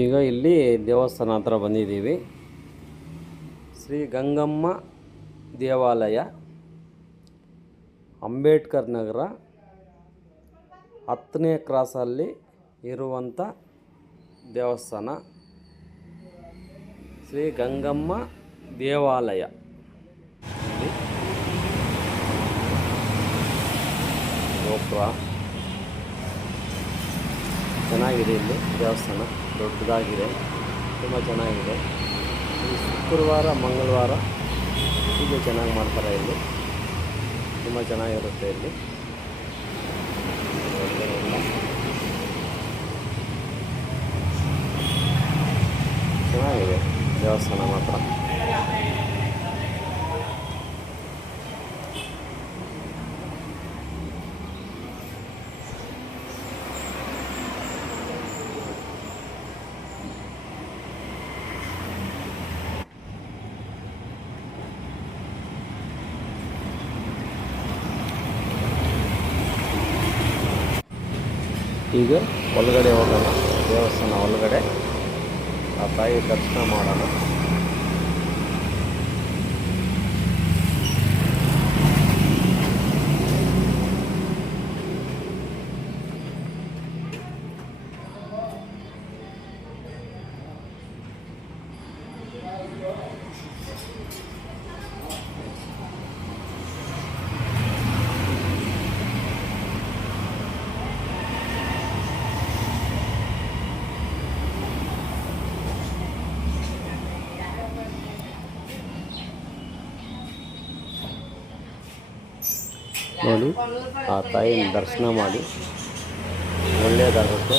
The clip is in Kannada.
ಈಗ ಇಲ್ಲಿ ದೇವಸ್ಥಾನ ಹತ್ರ ಬಂದಿದ್ದೀವಿ. ಶ್ರೀ ಗಂಗಮ್ಮ ದೇವಾಲಯ, ಅಂಬೇಡ್ಕರ್ ನಗರ, ಹತ್ತನೇ ಕ್ರಾಸಲ್ಲಿ ಇರುವಂಥ ದೇವಸ್ಥಾನ. ಶ್ರೀ ಗಂಗಮ್ಮ ದೇವಾಲಯ. ಗೋಪುರ ಚೆನ್ನಾಗಿದೆ ಇಲ್ಲಿ ದೇವಸ್ಥಾನ. ದೊಡ್ಡದಾಗಿದೆ. ತುಂಬ ಚೆನ್ನಾಗಿದೆ. ಶುಕ್ರವಾರ, ಮಂಗಳವಾರ ಪೂಜೆ ಚೆನ್ನಾಗಿ ಮಾಡ್ತಾರೆ ಇಲ್ಲಿ. ತುಂಬ ಚೆನ್ನಾಗಿರುತ್ತೆ ಇಲ್ಲಿ. ಚೆನ್ನಾಗಿದೆ. ದೇವಸ್ಥಾನ ಮಾತ್ರ. ಈಗ ಒಳಗಡೆ ಹೋಗೋಣ. ದೇವಸ್ಥಾನ ಒಳಗಡೆ. ಆ ತಾಯಿ ದರ್ಶನ ಮಾಡೋಣ. ನೋಡಿ. ಆ ತಾಯಿನ ದರ್ಶನ ಮಾಡಿ. ಒಳ್ಳೆಯದಾಗುತ್ತೆ.